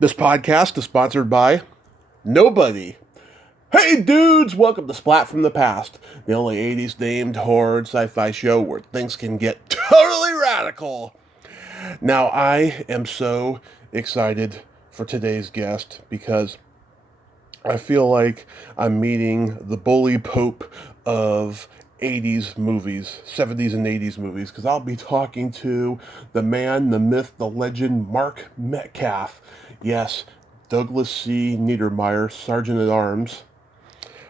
This podcast is sponsored by nobody. Hey dudes, welcome to Splat from the Past, the only 80s themed horror sci-fi show where things can get totally radical. Now, I am so excited for today's guest because I feel like I'm meeting the bully pope of 80s movies, 70s and 80s movies, because I'll be talking to the man, the myth, the legend, Mark Metcalf. Yes, Douglas C. Niedermeyer, Sergeant at Arms,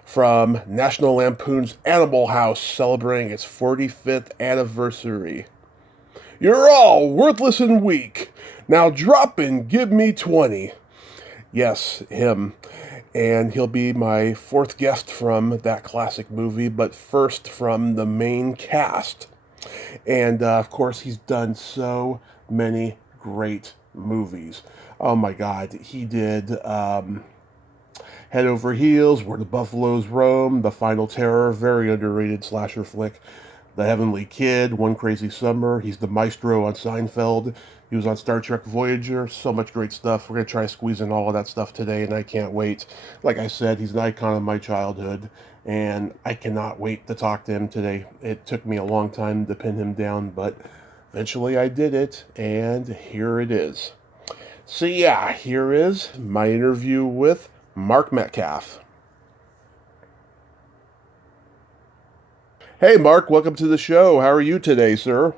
from National Lampoon's Animal House, celebrating its 45th anniversary. You're all worthless and weak. Now drop and give me 20. Yes, him. And he'll be my fourth guest from that classic movie, but first from the main cast. And of course, he's done so many great movies. Oh my God, he did Head Over Heels, Where the Buffaloes Roam, The Final Terror, very underrated slasher flick. The Heavenly Kid, One Crazy Summer. He's the maestro on Seinfeld. He was on Star Trek Voyager. So much great stuff. We're going to try to squeeze in all of that stuff today, and I can't wait. Like I said, he's an icon of my childhood, and I cannot wait to talk to him today. It took me a long time to pin him down, but eventually I did it, and here it is. So yeah, here is my interview with Mark Metcalf. Hey, Mark, welcome to the show. How are you today, sir?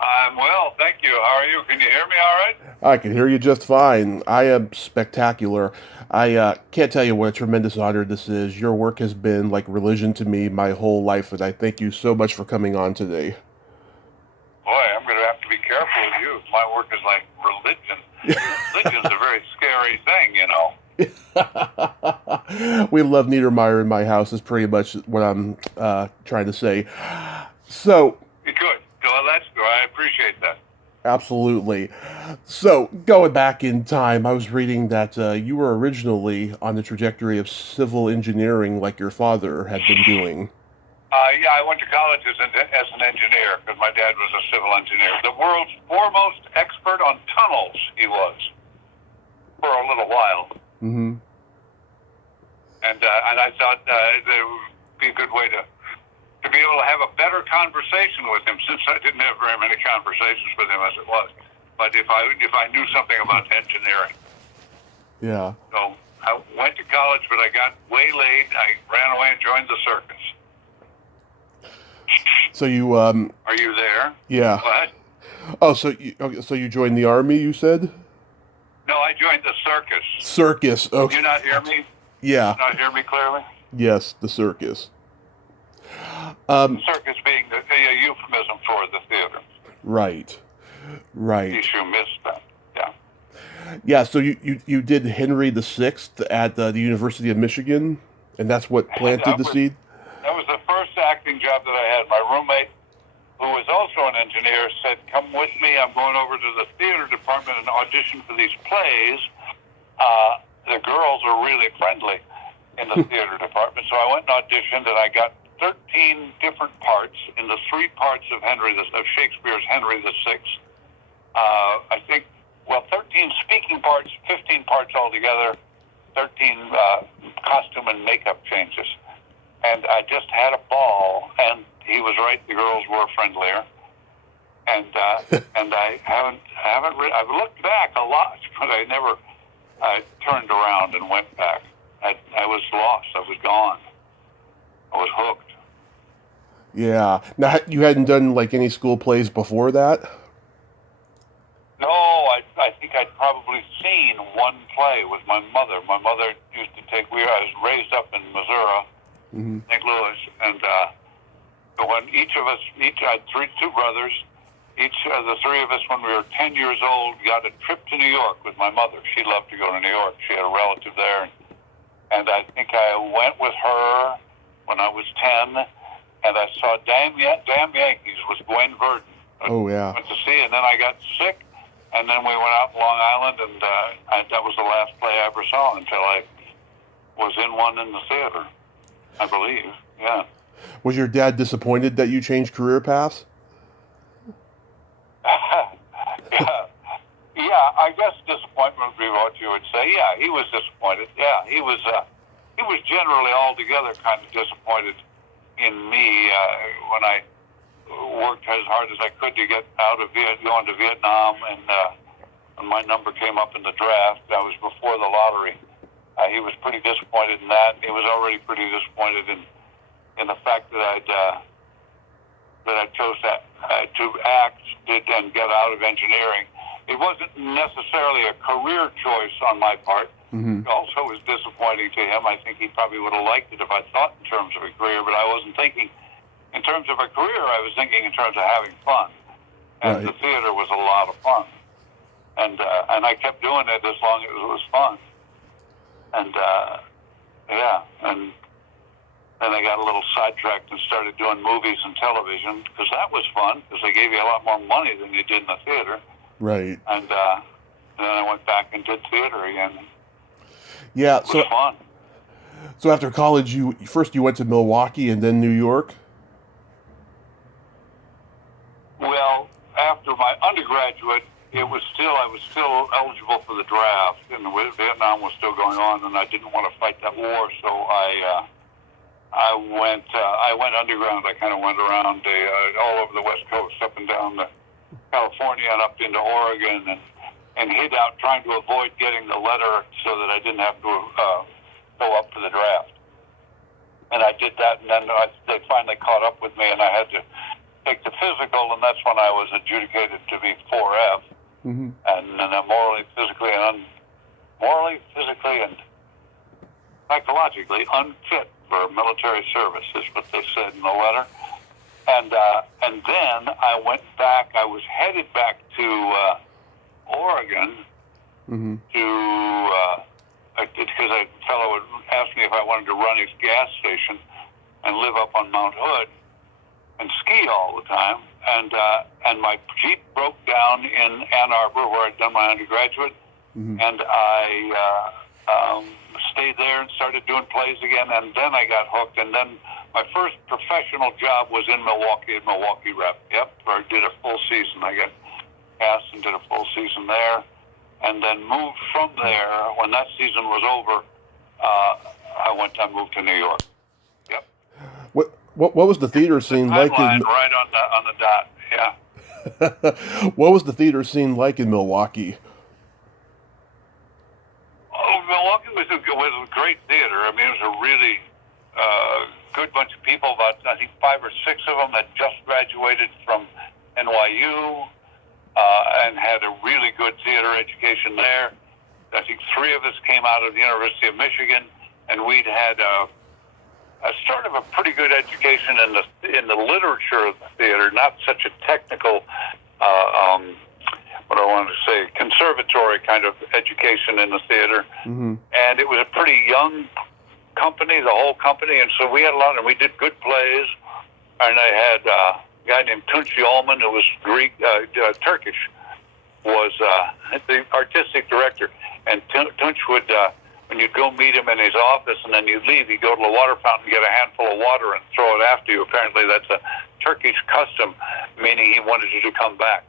I'm well, thank you. How are you? Can you hear me all right? I can hear you just fine. I am spectacular. I can't tell you what a tremendous honor this is. Your work has been like religion to me my whole life, and I thank you so much for coming on today. Boy, I'm going to have to be careful with you. My work is like religion. Religion's a very scary thing, you know. We love Niedermeyer in my house is pretty much what I'm trying to say. So, Good. Well, that's good. I appreciate that. absolutely. So, going back in time, I was reading that you were originally on the trajectory of civil engineering like your father had been doing. Yeah, I went to college as an engineer because my dad was a civil engineer. The world's foremost expert on tunnels, he was, for a little while. Mm-hmm. And I thought there would be a good way to be able to have a better conversation with him, since I didn't have very many conversations with him as it was. But if I knew something about engineering. Yeah. So I went to college, but I got waylaid. I ran away and joined the circus. So you Are you there? yeah. What? Oh, so you joined the army, you said? No, I joined the circus. Circus. Okay. Do you not hear me? Yeah. Not hear me clearly? Yes, the circus. Circus being a euphemism for the theater. Right. In Right. case you missed that. Yeah. Yeah, so you did Henry VI at the University of Michigan, and that's what planted the seed? That was the first acting job that I had. My roommate, who was also an engineer, said, "Come with me. I'm going over to the theater department and audition for these plays." The girls are really friendly in the theater department, so I went and auditioned, and I got 13 different parts in the three parts of Shakespeare's Henry VI. I think, 13 speaking parts, 15 parts altogether, 13 costume and makeup changes. And I just had a ball, and he was right. The girls were friendlier, and I've looked back a lot, but I never turned around and went back. I was lost. I was gone. I was hooked. Yeah. Now, you hadn't done like any school plays before that? No, I think I'd probably seen one play with my mother. My mother used to take. I was raised up in Missouri. Mm-hmm. St. Louis, and when I had two brothers, each of the three of us, when we were 10 years old, got a trip to New York with my mother. She loved to go to New York. She had a relative there, and I think I went with her when I was 10, and I saw Damn Yankees with Gwen Verdon. Oh, yeah. Went to see, and then I got sick, and then we went out in Long Island, and that was the last play I ever saw until I was in one in the theater. I believe, yeah. Was your dad disappointed that you changed career paths? Yeah. Yeah, I guess disappointment would be what you would say. Yeah, he was disappointed. Yeah, he was generally altogether kind of disappointed in me when I worked as hard as I could to get out of going to Vietnam, and when my number came up in the draft, that was before the lottery. He was pretty disappointed in that. He was already pretty disappointed in the fact that I chose to act and get out of engineering. It wasn't necessarily a career choice on my part. Mm-hmm. It also was disappointing to him. I think he probably would have liked it if I thought in terms of a career, but I wasn't thinking in terms of a career. I was thinking in terms of having fun. And Right. the theater was a lot of fun. And I kept doing it as long as it was fun. And, and then I got a little sidetracked and started doing movies and television, because that was fun, because they gave you a lot more money than you did in the theater. Right. And then I went back and did theater again. Yeah. It was fun. So after college, you went to Milwaukee and then New York. Well, after my undergraduate, I was still eligible for the draft, and Vietnam was still going on, and I didn't want to fight that war, so I went underground. I kind of went around all over the West Coast, up and down to California and up into Oregon, and hid out trying to avoid getting the letter so that I didn't have to go up for the draft. And I did that, and then they finally caught up with me, and I had to take the physical, and that's when I was adjudicated to be 4F, Mm-hmm. and morally, physically, and psychologically unfit for military service, is what they said in the letter. And then I went back. I was headed back to Oregon Mm-hmm. because a fellow would ask me if I wanted to run his gas station and live up on Mount Hood and ski all the time. And my Jeep broke down in Ann Arbor, where I'd done my undergraduate, Mm-hmm. and I stayed there and started doing plays again. And then I got hooked. And then my first professional job was in Milwaukee at Milwaukee Rep. Yep, where I did a full season. I got cast and did a full season there, and then moved from there. When that season was over, I moved to New York. Yep. What was the theater scene like Timeline right on the dot. Yeah. What was the theater scene like in Milwaukee? Oh, Milwaukee was a great theater. I mean, it was a really good bunch of people. About, I think, 5 or 6 of them had just graduated from NYU and had a really good theater education there. I think 3 of us came out of the University of Michigan, and we'd had a sort of a pretty good education in the literature of the theater, not such a technical, what I want to say, conservatory kind of education in the theater. Mm-hmm. And it was a pretty young company, the whole company, and so we had a lot, and we did good plays. And I had a guy named Tunç Yolman, who was Turkish, was the artistic director. And Tunç would, when you'd go meet him in his office and then you'd leave, he'd go to the water fountain and get a handful of water and throw it after you. Apparently that's a Turkish custom, meaning he wanted you to come back.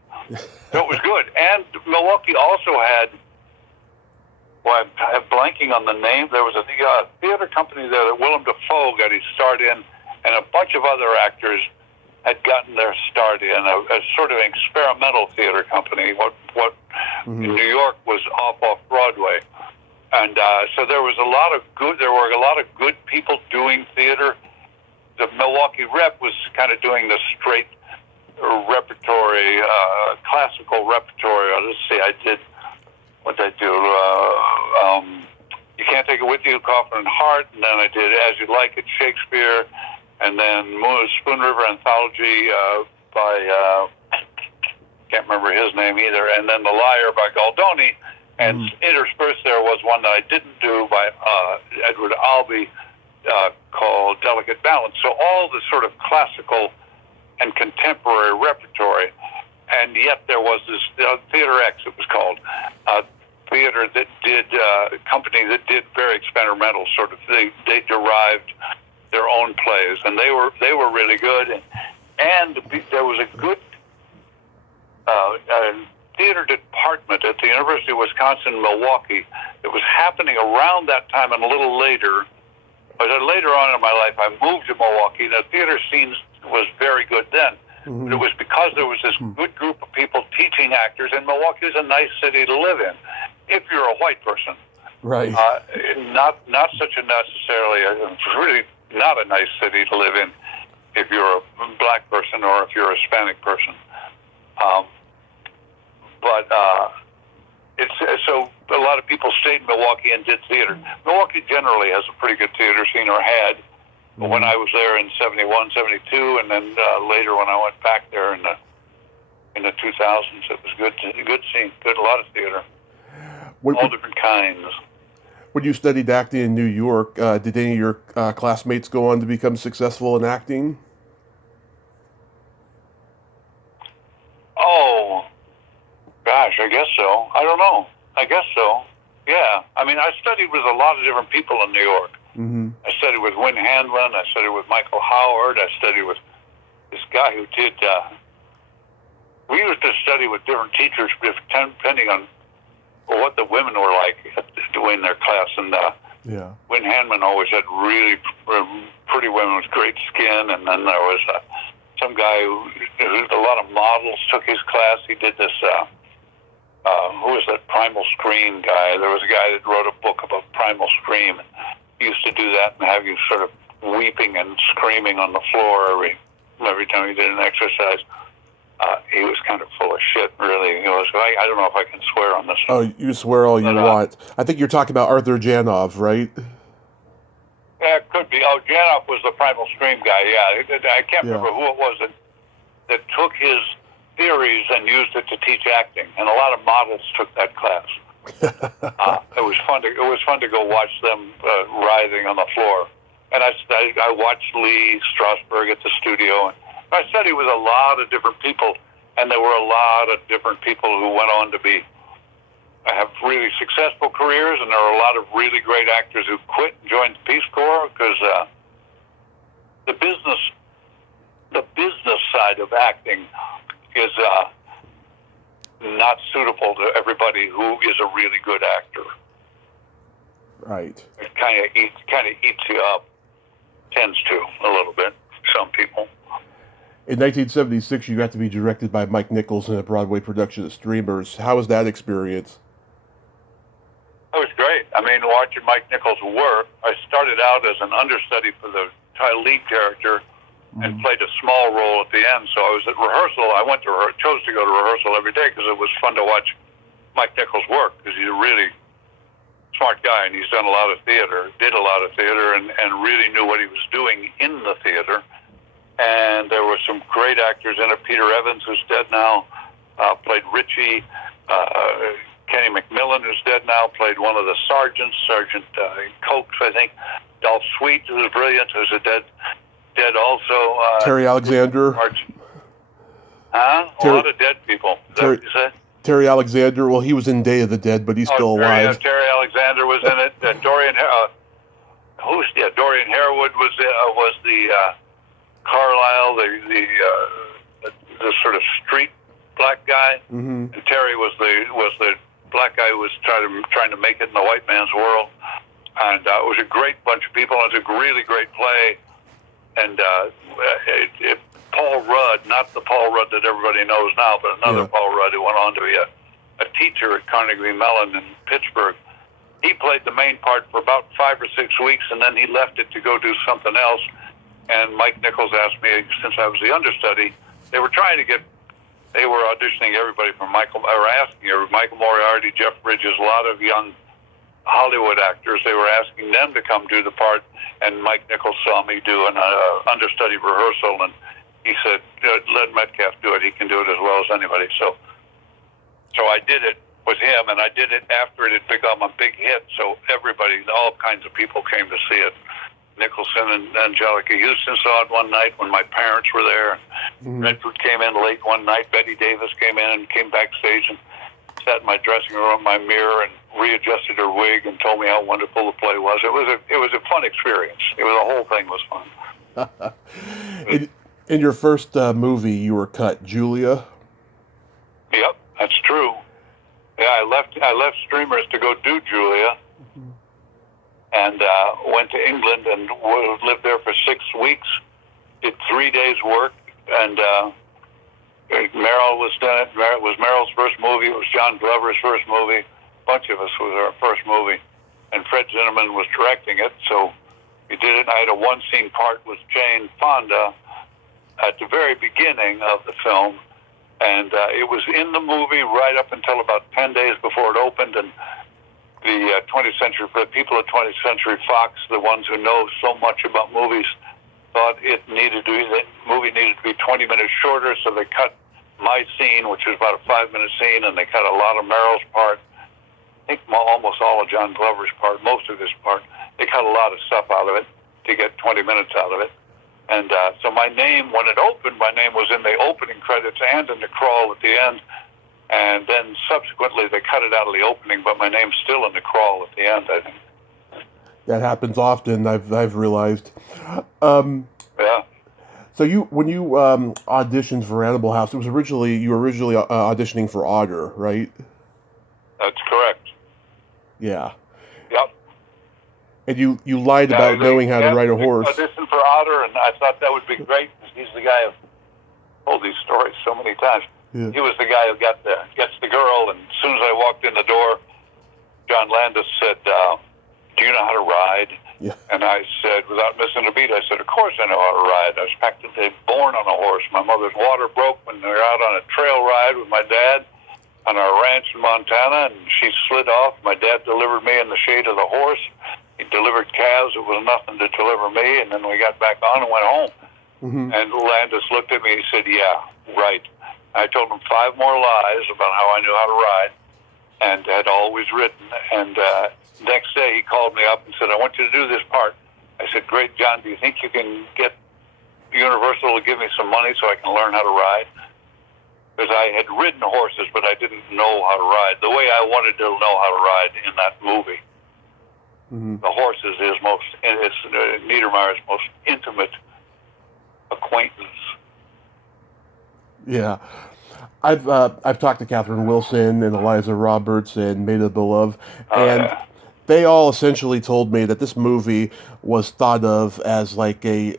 So it was good. And Milwaukee also had, well, I'm blanking on the name. There was a theater company there that Willem Dafoe got his start in, and a bunch of other actors had gotten their start in, a sort of experimental theater company. What Mm-hmm. in New York was off Broadway. And so there were a lot of good people doing theater. The Milwaukee Rep was kind of doing the straight repertory, classical repertory. Let's see, what did I do? You Can't Take It With You, Coffin and Heart, and then I did As You Like It, Shakespeare, and then Spoon River Anthology by, can't remember his name either, and then The Liar by Goldoni. And interspersed there was one that I didn't do by Edward Albee called Delicate Balance. So all the sort of classical and contemporary repertory. And yet there was this Theater X, it was called, theater that did, company that did very experimental sort of, they derived their own plays. And they were really good. And there was a good theater department at the University of Wisconsin-Milwaukee. It was happening around that time and a little later. But later on in my life, I moved to Milwaukee. The theater scene was very good then. Mm-hmm. But it was because there was this good group of people teaching actors, and Milwaukee is a nice city to live in if you're a white person. Right. Not such a necessarily, really not a nice city to live in if you're a black person or if you're a Hispanic person. So a lot of people stayed in Milwaukee and did theater. Milwaukee generally has a pretty good theater scene, or had. But when I was there in 71, 72, and then later when I went back there in the 2000s, it was good scene, a lot of theater, all different kinds. When you studied acting in New York, did any of your classmates go on to become successful in acting? Oh, gosh, I guess so. I don't know. I guess so. Yeah. I mean, I studied with a lot of different people in New York. Mm-hmm. I studied with Wynn Hanlon. I studied with Michael Howard. I studied with this guy who did... we used to study with different teachers depending on what the women were like doing their class. And Wynn Hanlon always had really pretty women with great skin. And then there was some guy who a lot of models took his class. He did this... who was that Primal Scream guy? There was a guy that wrote a book about Primal Scream. He used to do that and have you sort of weeping and screaming on the floor every time he did an exercise. He was kind of full of shit, really. He was. I don't know if I can swear on this one. Oh, you swear all you want. I think you're talking about Arthur Janov, right? Yeah, it could be. Oh, Janov was the Primal Scream guy, yeah. I can't remember who it was that took his theories and used it to teach acting, and a lot of models took that class. It was fun to go watch them writhing on the floor, and I watched Lee Strasberg at the studio. And I studied with a lot of different people, and there were a lot of different people who went on to have really successful careers, and there were a lot of really great actors who quit and joined the Peace Corps because the business side of acting is not suitable to everybody who is a really good actor. Right. It kind of eats you up. Tends to a little bit. Some people. In 1976, you got to be directed by Mike Nichols in a Broadway production of Streamers. How was that experience? It was great. I mean, watching Mike Nichols work, I started out as an understudy for the lead character and played a small role at the end. So I was at rehearsal. I chose to go to rehearsal every day because it was fun to watch Mike Nichols work, because he's a really smart guy, and he's done a lot of theater, did a lot of theater, and really knew what he was doing in the theater. And there were some great actors in it. Peter Evans, who's dead now, played Richie. Kenny McMillan, who's dead now, played one of the sergeants, Sergeant Cokes, I think. Dolph Sweet, who's brilliant, who's dead also. Terry Alexander. A lot of dead people. Is that what you said? Terry Alexander. Well, he was in Day of the Dead, but he's still alive. Terry Alexander was in it. Dorian Harewood was the Carlisle, the sort of street black guy. Mm-hmm. And Terry was the black guy who was trying to make it in the white man's world. And it was a great bunch of people. It was a really great play. And Paul Rudd, not the Paul Rudd that everybody knows now, but another Paul Rudd who went on to be a teacher at Carnegie Mellon in Pittsburgh. He played the main part for about 5 or 6 weeks, and then he left it to go do something else. And Mike Nichols asked me, since I was the understudy, they were auditioning everybody from Michael Moriarty, Jeff Bridges, a lot of young Hollywood actors. They were asking them to come do the part, and Mike Nichols saw me do an understudy rehearsal, and he said, let Metcalf do it. He can do it as well as anybody. So I did it with him, and I did it after it had become a big hit. So everybody, all kinds of people came to see it. Nicholson and Angelica Houston saw it one night when my parents were there. Mm-hmm. Redford came in late one night. Betty Davis came in and came backstage and sat in my dressing room, in my mirror, and readjusted her wig and told me how wonderful the play was. It was a fun experience. The whole thing was fun. In your first movie, you were cut, Julia. Yep, That's true. Yeah, I left Streamers to go do Julia, and went to England and lived there for 6 weeks. Did 3 days work, and Meryl was done it. It was Meryl's first movie. It was John Glover's first movie. A bunch of us was our first movie, and Fred Zinnemann was directing it. So we did it. And I had a one-scene part with Jane Fonda at the very beginning of the film, and it was in the movie right up until about 10 days before it opened. And the 20th Century, the people at 20th Century Fox, the ones who know so much about movies, thought the movie needed to be 20 minutes shorter, so they cut my scene, which was about a 5-minute scene, and they cut a lot of Meryl's part. I think almost all of John Glover's part, most of his part. They cut a lot of stuff out of it to get 20 minutes out of it. And so my name, when it opened, my name was in the opening credits and in the crawl at the end. And then subsequently they cut it out of the opening, but my name's still in the crawl at the end, I think. That happens often, I've realized. Yeah. So when you auditioned for Animal House, you were originally auditioning for Otter, right? That's correct. Yeah. Yep. And you lied about knowing how to ride a horse. Auditioned for Otter, and I thought that would be great because he's the guy who told these stories so many times. Yeah. He was the guy who gets the girl, and as soon as I walked in the door, John Landis said, "Do you know how to ride?" Yeah. And I said, without missing a beat, I said, "Of course I know how to ride. I was practically born on a horse. My mother's water broke when we were out on a trail ride with my dad on our ranch in Montana, and she slid off. My dad delivered me in the shade of the horse. He delivered calves. It was nothing to deliver me, and then we got back on and went home." Mm-hmm. And Landis looked at me and he said, "Yeah, right." I told him 5 more lies about how I knew how to ride and had always ridden. And next day he called me up and said, "I want you to do this part." I said, "Great, John, do you think you can get Universal to give me some money so I can learn how to ride?" Because I had ridden horses, but I didn't know how to ride the way I wanted to know how to ride in that movie. Mm-hmm. The horse is Niedermeyer's most intimate acquaintance. Yeah. I've talked to Catherine Wilson and Eliza Roberts and Maida Belov, and they all essentially told me that this movie was thought of as like a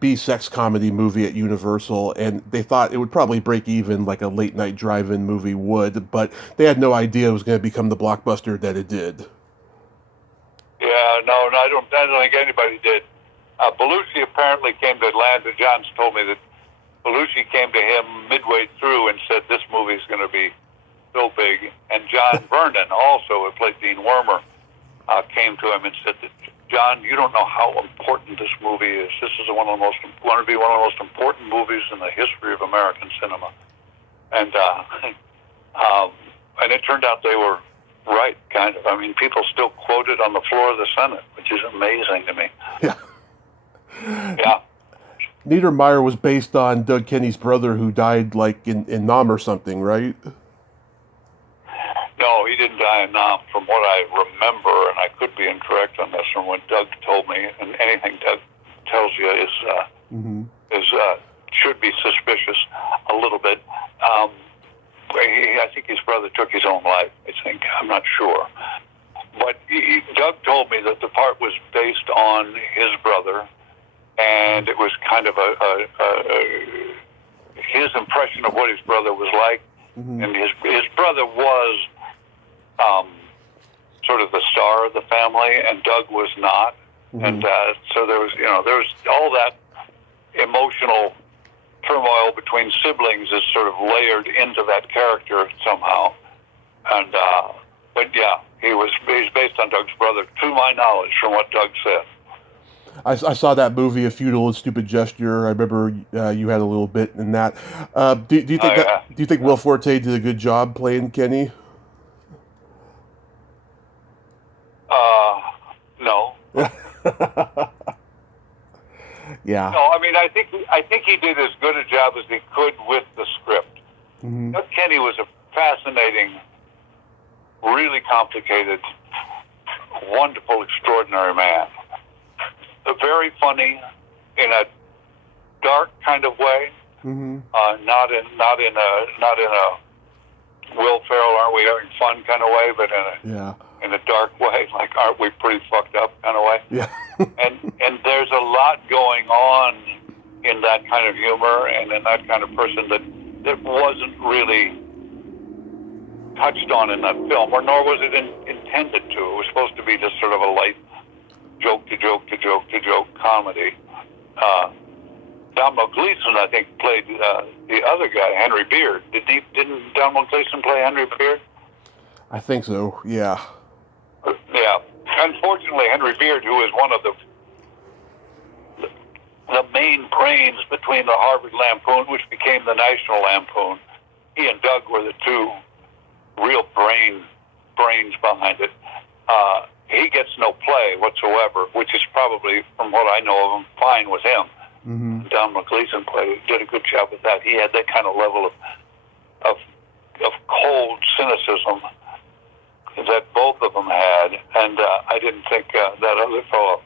B-sex comedy movie at Universal, and they thought it would probably break even like a late-night drive-in movie would, but they had no idea it was going to become the blockbuster that it did. Yeah, no, I don't think anybody did. Belushi apparently came to Atlanta. John's told me that Belushi came to him midway through and said, "This movie is going to be so big." And John Vernon, also who played Dean Wormer, came to him and said, "John, you don't know how important this movie is. This is going to be one of the most important movies in the history of American cinema." And and it turned out they were right, kind of. I mean, people still quote it on the floor of the Senate, which is amazing to me. Yeah. Yeah. Niedermeyer was based on Doug Kenny's brother who died like in Nam or something, right? No, he didn't die in Nam, from what I remember, and I could be incorrect on this from what Doug told me. And anything Doug tells you is should be suspicious a little bit. I think his brother took his own life. I'm not sure, but Doug told me that the part was based on his brother. And it was kind of his impression of what his brother was like. Mm-hmm. And his brother was sort of the star of the family, and Doug was not. Mm-hmm. And so there was all that emotional turmoil between siblings is sort of layered into that character somehow. And but yeah, he's based on Doug's brother, to my knowledge, from what Doug said. I saw that movie, A Futile and Stupid Gesture. I remember you had a little bit in that. Do you think do you think Will Forte did a good job playing Kenny? No. Yeah. No, I mean, I think he did as good a job as he could with the script. Mm-hmm. Kenny was a fascinating, really complicated, wonderful, extraordinary man. Very funny in a dark kind of way, mm-hmm. not in a Will Ferrell, aren't we having fun kind of way, but Yeah. in a dark way, like aren't we pretty fucked up kind of way? Yeah. and there's a lot going on in that kind of humor and in that kind of person that wasn't really touched on in that film, or nor was it intended to. It was supposed to be just sort of a light joke to joke to joke to joke comedy. Domhnall Gleeson, I think, played the other guy, Henry Beard. Didn't Domhnall Gleeson play Henry Beard? I think so, yeah. Yeah. Unfortunately, Henry Beard, who is one of the main brains between the Harvard Lampoon, which became the National Lampoon, he and Doug were the two real brains behind it. He gets no play whatsoever, which is probably, from what I know of him, fine with him. Mm-hmm. Domhnall Gleeson did a good job with that. He had that kind of level of cold cynicism that both of them had, and I didn't think that other fellow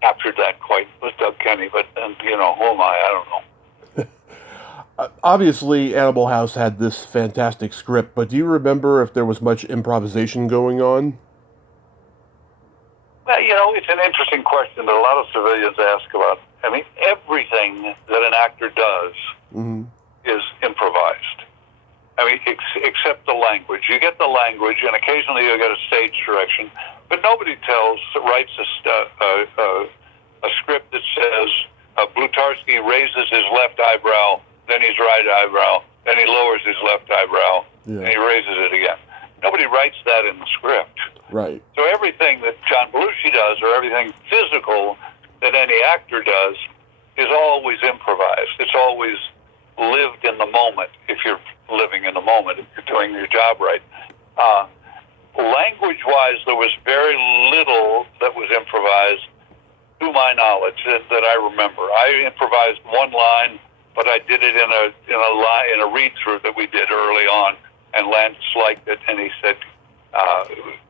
captured that quite with Doug Kenny, but who am I? I don't know. Obviously, Animal House had this fantastic script, but do you remember if there was much improvisation going on? Well, it's an interesting question that a lot of civilians ask about. I mean, everything that an actor does Mm-hmm. is improvised. I mean, except the language. You get the language, and occasionally you get a stage direction, but nobody writes a script that says Blutarsky raises his left eyebrow, then his right eyebrow, then he lowers his left eyebrow, and he raises it again. Nobody writes that in the script. Right. So everything that John Belushi does, or everything physical that any actor does, is always improvised. It's always lived in the moment, if you're living in the moment, if you're doing your job right. Language-wise, there was very little that was improvised, to my knowledge, that I remember. I improvised one line, but I did it in a read-through that we did early on, and Landis liked it, and he said,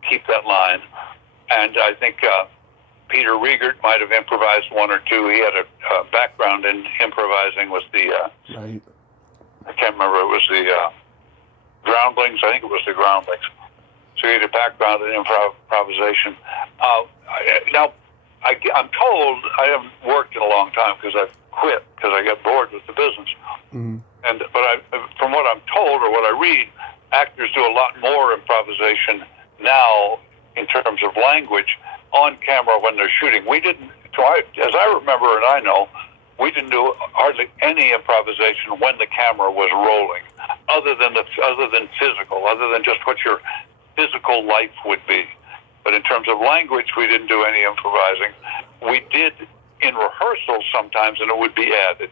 keep that line. And I think Peter Riegert might have improvised one or two. He had a background in improvising with the, Right. I can't remember, it was the Groundlings. I think it was the Groundlings. So he had a background in improvisation. Now, I'm told, I haven't worked in a long time because I've quit because I got bored with the business. Mm-hmm. But from what I'm told or what I read, actors do a lot more improvisation now in terms of language on camera when they're shooting. We didn't, as I remember and I know, we didn't do hardly any improvisation when the camera was rolling, other than physical, other than just what your physical life would be. But in terms of language, we didn't do any improvising. We did in rehearsals sometimes, and it would be added.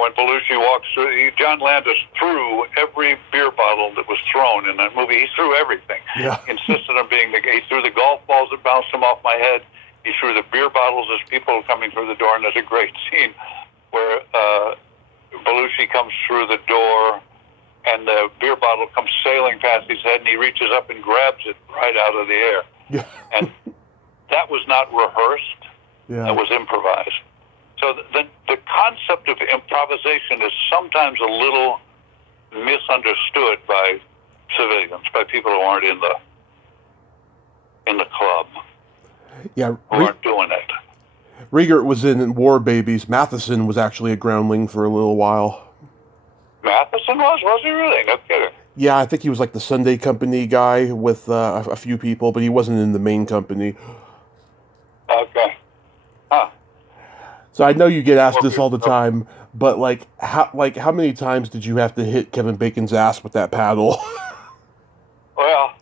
When Belushi walks through, John Landis threw every beer bottle that was thrown in that movie. He threw everything. Yeah. Insisted on being he threw the golf balls that bounced him off my head. He threw the beer bottles as people were coming through the door, and there's a great scene where Belushi comes through the door, and the beer bottle comes sailing past his head, and he reaches up and grabs it right out of the air. Yeah. And that was not rehearsed. Yeah. That was improvised. So the concept of improvisation is sometimes a little misunderstood by civilians, by people who aren't in the club, Yeah. who aren't doing it. Riegert was in War Babies. Matheson was actually a groundling for a little while. Matheson was he really? No kidding. Yeah, I think he was like the Sunday Company guy with a few people, but he wasn't in the main company. Okay. Huh. So I know you get asked this all the time, but how many times did you have to hit Kevin Bacon's ass with that paddle? Well,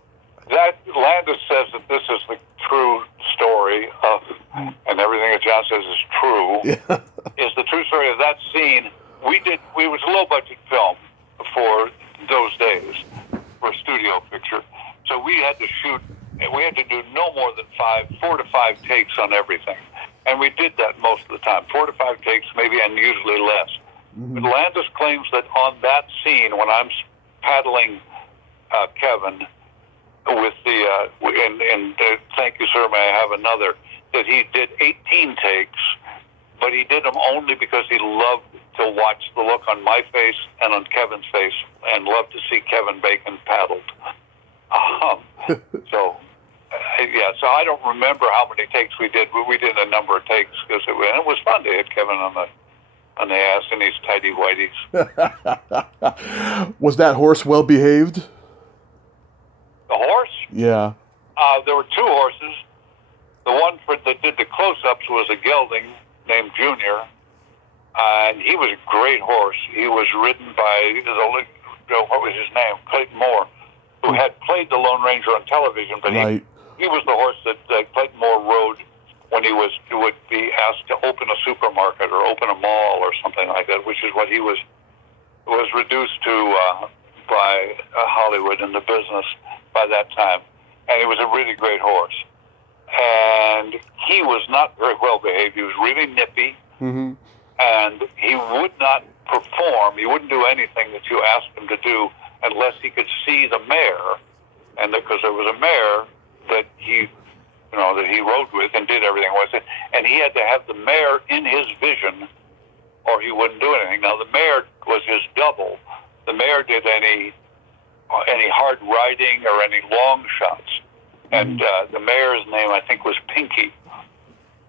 that Landis says that this is the true story of, and everything that John says is true, is the true story of that scene. We was a low budget film for those days, for a studio picture. So we had to do no more than 4 to 5 takes on everything. And we did that most of the time, 4 to 5 takes, maybe, and usually less. Mm-hmm. But Landis claims that on that scene, when I'm paddling Kevin with the Thank You, Sir, May I Have Another, that he did 18 takes, but he did them only because he loved to watch the look on my face and on Kevin's face, and love to see Kevin Bacon paddled. So I don't remember how many takes we did, but we did a number of takes because it was fun to hit Kevin on the ass in his tighty whities. Was that horse well behaved? The horse? Yeah. There were two horses. The one that did the close-ups was a gelding named Junior, and he was a great horse. He was ridden by what was his name? Clayton Moore, who had played the Lone Ranger on television, but right. he was the horse that Clayton Moore rode when he would be asked to open a supermarket or open a mall or something like that, which is what he was reduced to by Hollywood in the business by that time. And he was a really great horse. And he was not very well behaved. He was really nippy, mm-hmm. and he would not perform. He wouldn't do anything that you asked him to do unless he could see the mare, and because there was a mare that he rode with and did everything with it, and he had to have the mare in his vision, or he wouldn't do anything. Now the mare was his double. The mare did any hard riding or any long shots. And the mare's name, I think, was Pinky.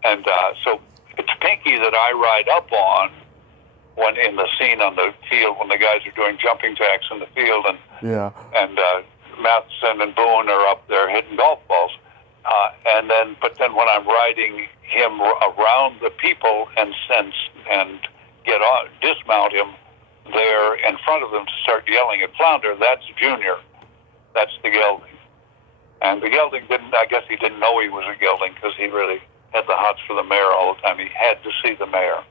And so it's Pinky that I ride up on when in the scene on the field when the guys are doing jumping jacks in the field, and Matheson and Boone are up there hitting golf balls. But then when I'm riding him around the people and dismount him there in front of them to start yelling at Flounder, that's Junior. That's the gelding. And the gelding I guess he didn't know he was a gelding because he really had the hots for the mare all the time. He had to see the mare.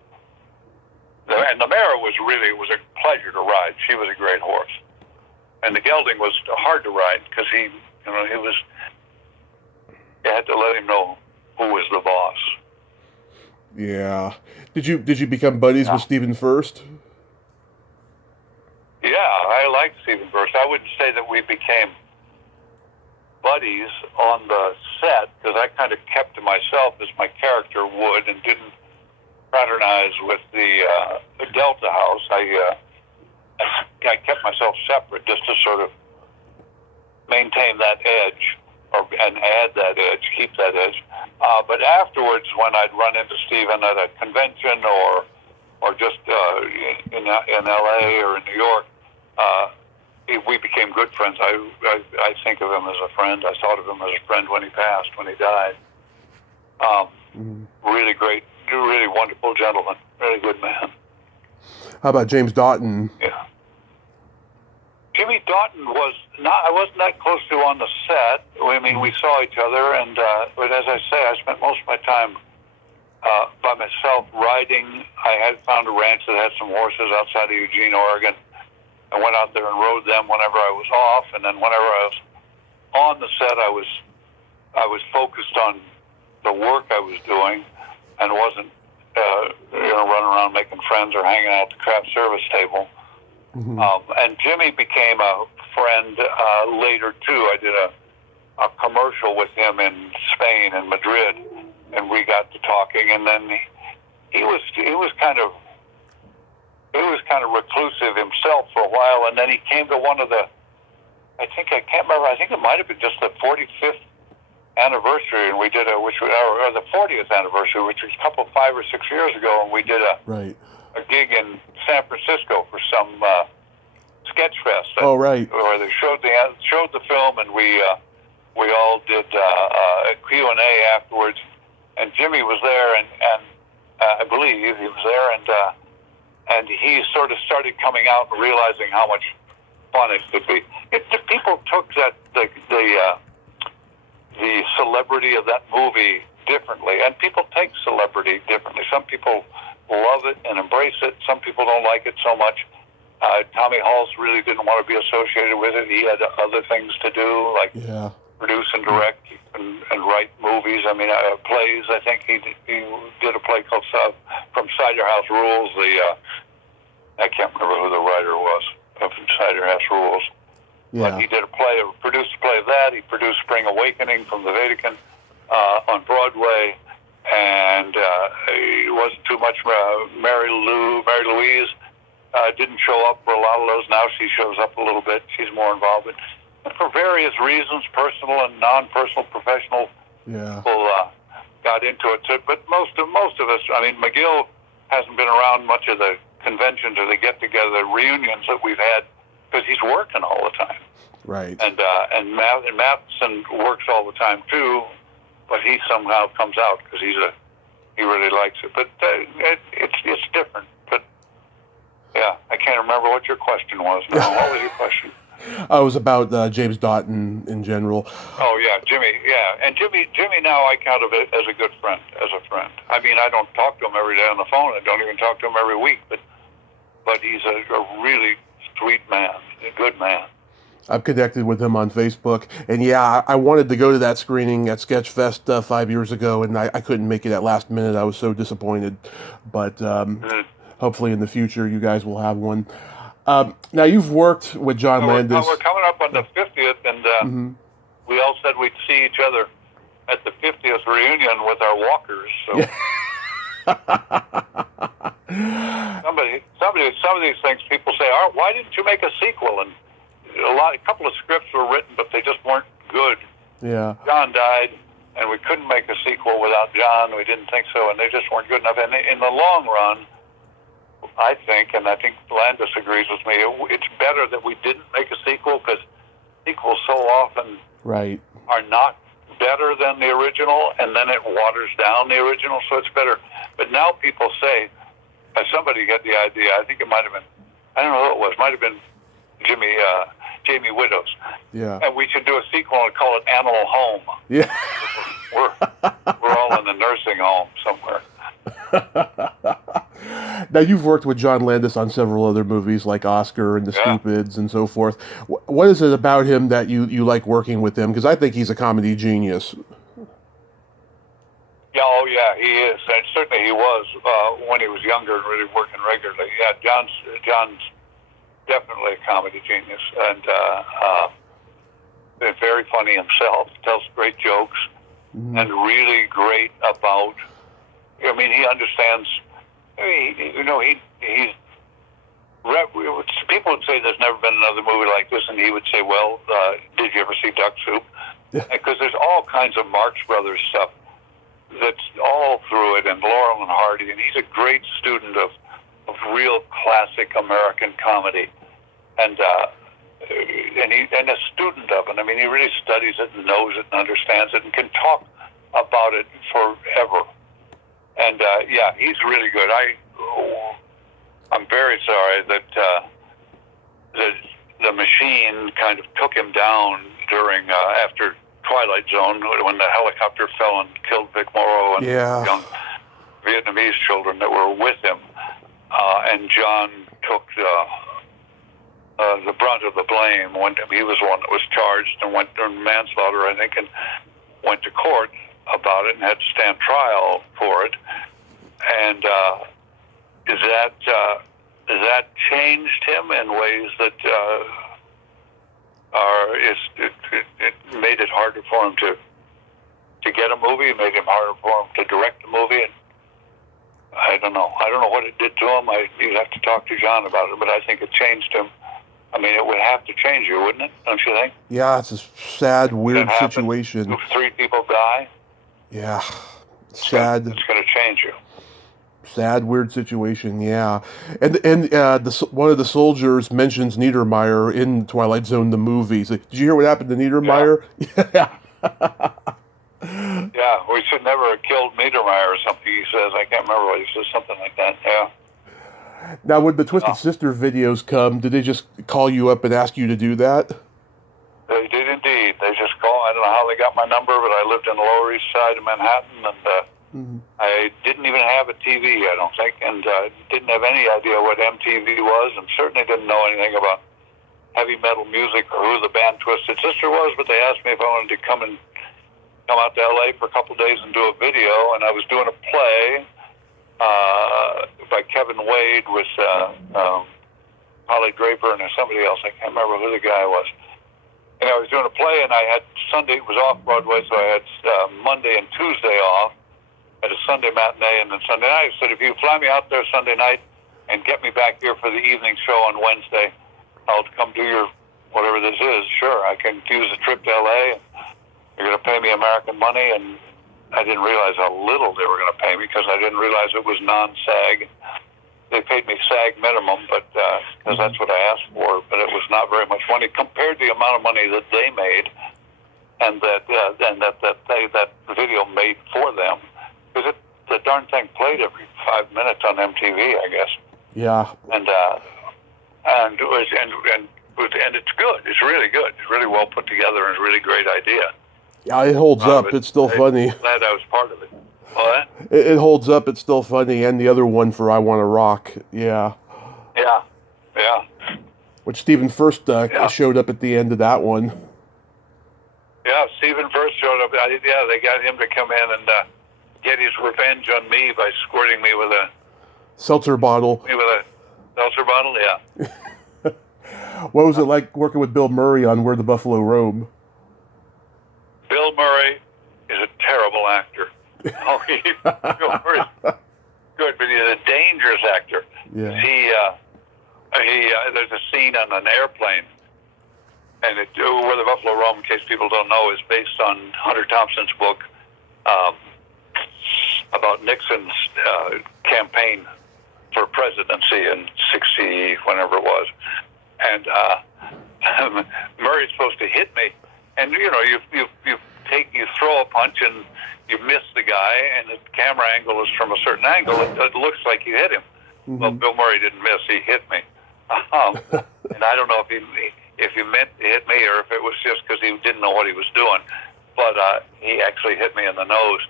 And the mare it was a pleasure to ride. She was a great horse. And the gelding was hard to ride because you had to let him know who was the boss. Yeah. Did you become buddies with Stephen First? Yeah, I liked Stephen First. I wouldn't say that we became buddies on the set because I kind of kept to myself as my character would and didn't fraternize with the Delta House. I kept myself separate just to sort of maintain that edge and add that edge, keep that edge. But afterwards, when I'd run into Stephen at a convention or just in L.A. or in New York, we became good friends. I think of him as a friend. I thought of him as a friend when he passed, when he died. Really great, really wonderful gentleman, really good man. How about James Doughton? Yeah. Jimmy Doughton I wasn't that close to on the set. I mean, we saw each other, but as I say, I spent most of my time by myself riding. I had found a ranch that had some horses outside of Eugene, Oregon. I went out there and rode them whenever I was off, and then whenever I was on the set, I was focused on the work I was doing, and wasn't running around making friends or hanging out at the craft service table. Mm-hmm. And Jimmy became a friend later too. I did a commercial with him in Spain, in Madrid, and we got to talking. And then he was kind of reclusive himself for a while, and then he came to one of the, I can't remember, I think it might have been just the 45th anniversary, and we did or the 40th anniversary, which was 5 or 6 years ago, and we did a gig in San Francisco for some sketch fest. Right. Where they showed the film, and we all did a Q&A afterwards, and Jimmy was there, and I believe he was there, and he sort of started coming out and realizing how much fun it could be. People took the celebrity of that movie differently, and people take celebrity differently. Some people love it and embrace it. Some people don't like it so much. Tommy Halls really didn't want to be associated with it. He had other things to do, like produce and direct and write movies. I mean, plays. I think he did a play called From Cider House Rules. I can't remember who the writer was of Cider House Rules. Yeah. But he did produced a play of that. He produced Spring Awakening from the Vatican on Broadway, and it wasn't too much. Mary Louise didn't show up for a lot of those. Now she shows up a little bit. She's more involved. And for various reasons, personal and non-personal, professional, people got into it. But most of us, I mean, McGill hasn't been around much of the conventions or the get-together reunions that we've had because he's working all the time. Right. And Matheson works all the time too, but he somehow comes out because he really likes it. But it's different. But yeah, I can't remember what your question was now. What was your question? I was about James Doughton in general. Oh yeah, Jimmy. Yeah, and Jimmy now I count of it as a good friend, I mean, I don't talk to him every day on the phone. I don't even talk to him every week. But he's a really sweet man, a good man. I'm connected with him on Facebook, and yeah, I wanted to go to that screening at Sketchfest 5 years ago, and I couldn't make it at last minute. I was so disappointed, but hopefully in the future you guys will have one. Now you've worked with John Landis. We're coming up on the 50th, and we all said we'd see each other at the 50th reunion with our walkers. So some of these things people say, why didn't you make a sequel? And a couple of scripts were written, but they just weren't good. Yeah. John died, and we couldn't make a sequel without John. We didn't think so, and they just weren't good enough. And in the long run, I think Landis agrees with me, it's better that we didn't make a sequel because sequels so often are not better than the original, and then it waters down the original, so it's better. But now people say, somebody got the idea, I think it might have been, I don't know who it was, might have been Jamie Widows. Yeah. And we should do a sequel and call it Animal Home. Yeah. We're all in the nursing home somewhere. Now, you've worked with John Landis on several other movies like Oscar and The Stupids and so forth. What is it about him that you like working with him? Because I think he's a comedy genius. Yeah, he is. And certainly he was when he was younger and really working regularly. Yeah, John's definitely a comedy genius and very funny himself, tells great jokes, and really great about, I mean, he understands, he's, people would say there's never been another movie like this, and he would say, well, did you ever see Duck Soup? Because there's all kinds of Marx Brothers stuff that's all through it, and Laurel and Hardy, and he's a great student of real classic American comedy, and a student of it. I mean, he really studies it and knows it and understands it and can talk about it forever. And he's really good. I'm very sorry that the machine kind of took him down during after Twilight Zone when the helicopter fell and killed Vic Morrow and young Vietnamese children that were with him. And John took the brunt of the blame when he was the one that was charged and went through manslaughter, I think, and went to court about it and had to stand trial for it. And is that changed him in ways that it made it harder for him to get a movie? It made it harder for him to direct a movie. And I don't know what it did to him. You'd have to talk to John about it, but I think it changed him. I mean, it would have to change you, wouldn't it? Don't you think? Yeah, it's a sad, weird situation. If 3 people die. Yeah, sad. It's going to change you. Sad, weird situation. Yeah, and one of the soldiers mentions Niedermeyer in Twilight Zone, the movie. He's like, did you hear what happened to Niedermeyer? Yeah. Yeah, we should never have killed Niedermeyer or something. He says, I can't remember what he says, something like that. Yeah. Now, when the Twisted Sister videos come, did they just call you up and ask you to do that? They did indeed. They just called. I don't know how they got my number, but I lived in the Lower East Side of Manhattan, and I didn't even have a TV, I don't think, and didn't have any idea what MTV was, and certainly didn't know anything about heavy metal music or who the band Twisted Sister was, but they asked me if I wanted to come out to L.A. for a couple of days and do a video, and I was doing a play by Kevin Wade with Holly Draper and somebody else. I can't remember who the guy was. And I was doing a play, and I had Sunday was off Broadway, so I had Monday and Tuesday off. at a Sunday matinee and then Sunday night. I said, if you fly me out there Sunday night and get me back here for the evening show on Wednesday, I'll come do your whatever this is. Sure, I can use a trip to L.A. You're going to pay me American money, and I didn't realize how little they were going to pay me because I didn't realize it was non-SAG. They paid me SAG minimum, but because that's what I asked for, but it was not very much money compared to the amount of money that they made and that video made for them. Because the darn thing played every 5 minutes on MTV, I guess. Yeah. And it's good. It's really good. It's really well put together and a really great idea. Yeah, it holds up. It's still funny. I'm glad I was part of it. What? It holds up. It's still funny. And the other one for I Want to Rock. Yeah. Yeah. Yeah. Which Stephen First showed up at the end of that one. Yeah, Stephen First showed up. They got him to come in and get his revenge on me by squirting me with a seltzer bottle. Yeah. What was it like working with Bill Murray on Where the Buffalo Roam? Bill Murray is a terrible actor. Bill Murray's good, but he's a dangerous actor. Yeah. There's a scene on an airplane, and Where the Buffalo Roam, in case people don't know, is based on Hunter Thompson's book about Nixon's campaign for presidency in '60, whenever it was. And Murray's supposed to hit me, and you throw a punch and you miss the guy, and the camera angle is from a certain angle. It looks like you hit him. Mm-hmm. Well, Bill Murray didn't miss; he hit me. And I don't know if he meant to hit me or if it was just because he didn't know what he was doing. But he actually hit me in the nose,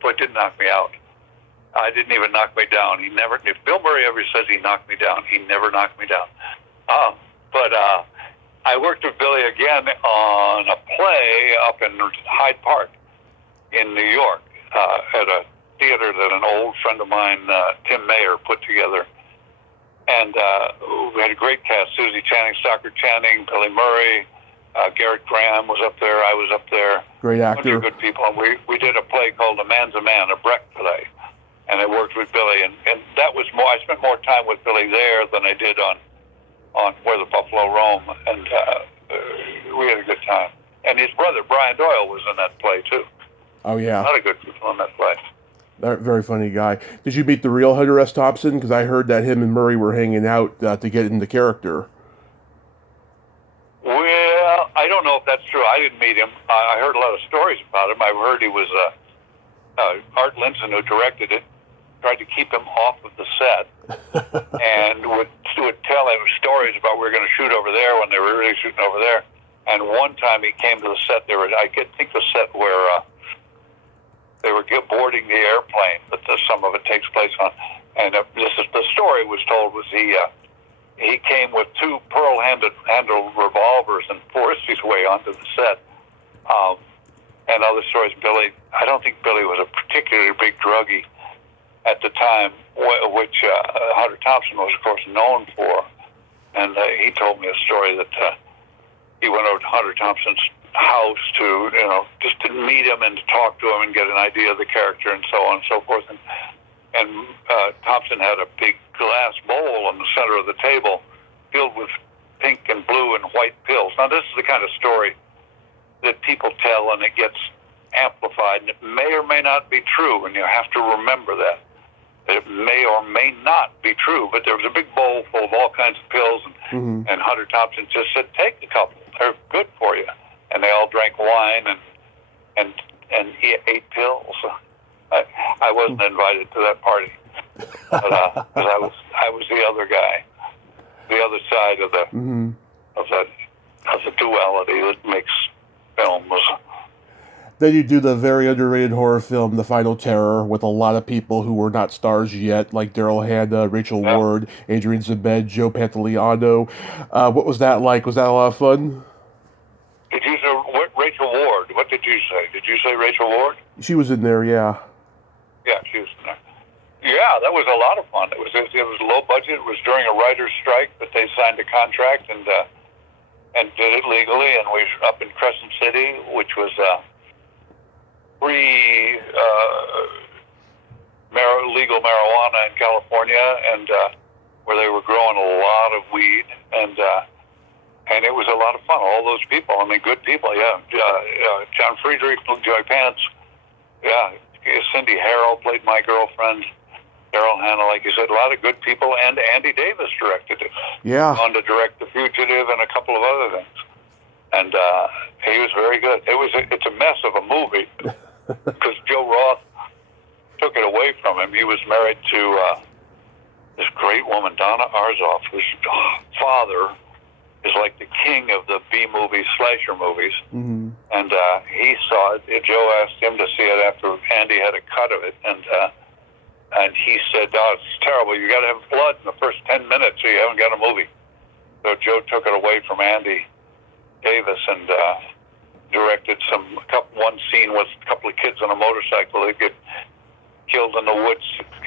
but didn't knock me out. I didn't even knock me down. He never. If Bill Murray ever says he knocked me down, he never knocked me down. But I worked with Billy again on a play up in Hyde Park in New York at a theater that an old friend of mine, Tim Mayer, put together. And we had a great cast: Susie Channing, Stockard Channing, Billy Murray, Garrett Graham was up there. I was up there. Great actor. A bunch of good people. And we did a play called A Man's a Man, a Brecht play. And I worked with Billy, and that was more. I spent more time with Billy there than I did on Where the Buffalo Roam, and we had a good time. And his brother Brian Doyle was in that play too. Oh yeah, a lot of good people in that play. Very funny guy. Did you meet the real Hunter S. Thompson? Because I heard that him and Murray were hanging out to get into character. Well, I don't know if that's true. I didn't meet him. I heard a lot of stories about him. I heard he was Art Linson, who directed it, tried to keep him off of the set and would tell him stories about we were going to shoot over there when they were really shooting over there. And one time he came to the set, I think the set where they were boarding the airplane that some of it takes place on. And the story was told was he came with two pearl-handled revolvers and forced his way onto the set. And other stories, I don't think Billy was a particularly big druggie at the time, which Hunter Thompson was, of course, known for. And he told me a story that he went over to Hunter Thompson's house to, just to meet him and to talk to him and get an idea of the character and so on and so forth. And Thompson had a big glass bowl in the center of the table filled with pink and blue and white pills. Now, this is the kind of story that people tell, and it gets amplified, and it may or may not be true, and you have to remember that. It may or may not be true, but there was a big bowl full of all kinds of pills, and Hunter Thompson just said, take a couple. They're good for you. And they all drank wine and ate pills. I wasn't invited to that party, but I was the other guy, the other side of the duality that makes films. Then you do the very underrated horror film, The Final Terror, with a lot of people who were not stars yet, like Daryl Hannah, Rachel Ward, Adrian Zebed, Joe Pantoliano. What was that like? Was that a lot of fun? Did you say Rachel Ward? What did you say? Did you say Rachel Ward? She was in there, yeah. Yeah, she was in there. Yeah, that was a lot of fun. It was low budget. It was during a writer's strike, but they signed a contract and did it legally. And we were up in Crescent City, which was legal marijuana in California, and where they were growing a lot of weed, and it was a lot of fun. All those people, I mean, good people, yeah. John Friedrich, Joy Pants, yeah. Cindy Harrell played my girlfriend. Daryl Hannah, like you said, a lot of good people, and Andy Davis directed it. Yeah. On to direct The Fugitive and a couple of other things. And he was very good. It's a mess of a movie because Joe Roth took it away from him. He was married to this great woman, Donna Arzoff, whose father is like the king of the B-movie slasher movies. Mm-hmm. And he saw it. Joe asked him to see it after Andy had a cut of it, and he said, "Oh, it's terrible. You got to have blood in the first 10 minutes, or you haven't got a movie." So Joe took it away from Andy Davis and directed one scene with a couple of kids on a motorcycle that get killed in the woods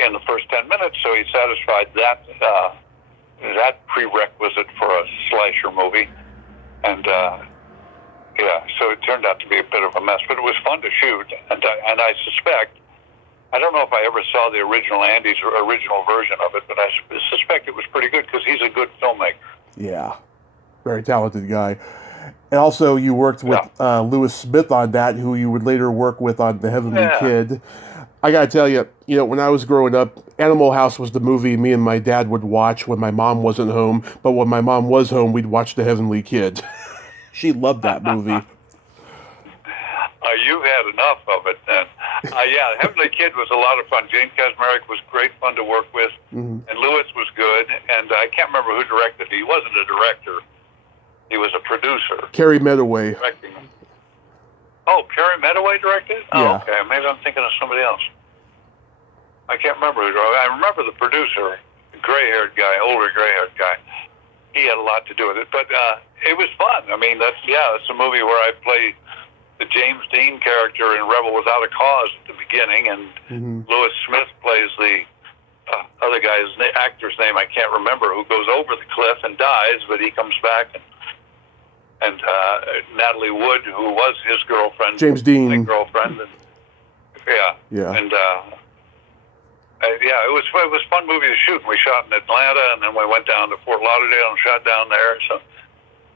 in the first 10 minutes. So he satisfied that prerequisite for a slasher movie, and so it turned out to be a bit of a mess, but it was fun to shoot, and I suspect. I don't know if I ever saw the Andy's original version of it, but I suspect it was pretty good because he's a good filmmaker. Yeah, very talented guy. And also, you worked with Lewis Smith on that, who you would later work with on The Heavenly Kid. I gotta tell you, when I was growing up, Animal House was the movie me and my dad would watch when my mom wasn't home. But when my mom was home, we'd watch The Heavenly Kid. She loved that movie. You had enough of it then. Heavenly Kid was a lot of fun. Jane Kaczmarek was great fun to work with, and Lewis was good, and I can't remember who directed it. He wasn't a director. He was a producer. Carrie Medaway. Oh, Carrie Medaway directed? Yeah. Oh, okay. Maybe I'm thinking of somebody else. I can't remember who directed it. I remember the producer, gray-haired guy, older gray-haired guy. He had a lot to do with it, but it was fun. I mean, that's a movie where I played the James Dean character in Rebel Without a Cause at the beginning, and Lewis Smith plays the other guy's actor's name I can't remember, who goes over the cliff and dies, but he comes back, and Natalie Wood, who was his girlfriend, James Dean, my girlfriend, and, and it was a fun movie to shoot. We shot in Atlanta, and then we went down to Fort Lauderdale and shot down there. So.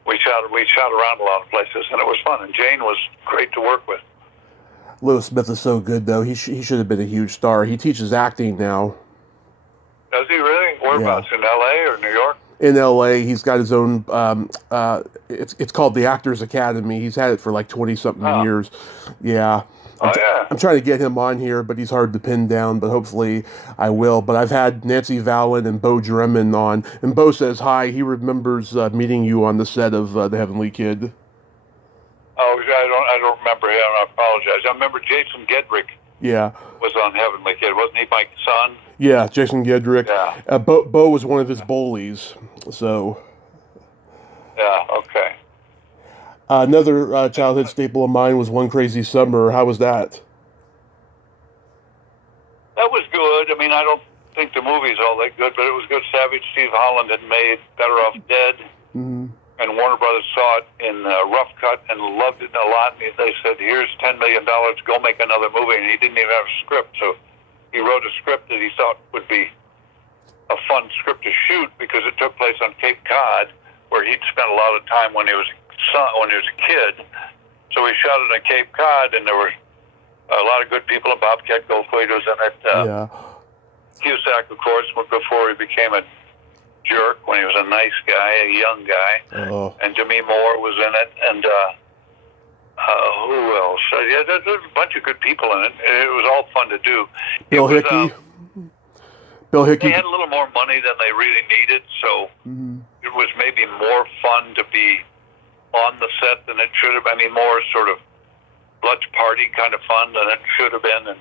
We shot around a lot of places, and it was fun. And Jane was great to work with. Lewis Smith is so good, though. He should have been a huge star. He teaches acting now. Does he really? Whereabouts, in L.A. or New York? In L.A. He's got his own. It's called the Actors Academy. He's had it for like 20-something years. Yeah. I'm trying to get him on here, but he's hard to pin down, but hopefully I will. But I've had Nancy Vallon and Bo Dremen on, and Bo says hi. He remembers meeting you on the set of The Heavenly Kid. Oh, I don't remember him. I apologize. I remember Jason Gedrick. Yeah. Was on Heavenly Kid. Wasn't he my son? Yeah, Jason Gedrick. Yeah. Bo was one of his bullies, so. Yeah, okay. Another childhood staple of mine was One Crazy Summer. How was that? That was good. I mean, I don't think the movie's all that good, but it was good. Savage Steve Holland had made Better Off Dead, and Warner Brothers saw it in Rough Cut and loved it a lot. And they said, "Here's $10 million. Go make another movie." And he didn't even have a script, so he wrote a script that he thought would be a fun script to shoot because it took place on Cape Cod, where he'd spent a lot of time when he was a kid. So we shot it on Cape Cod, and there were a lot of good people, and Bobcat Goldthwait was in it. Cusack, of course, before he became a jerk, when he was a nice guy, a young guy. And Demi Moore was in it, and who else? There's a bunch of good people in it. It was all fun to do. Bill Hickey. They had a little more money than they really needed, so it was maybe more fun to be on the set than it should have been. I mean, more sort of lunch party kind of fun than it should have been, and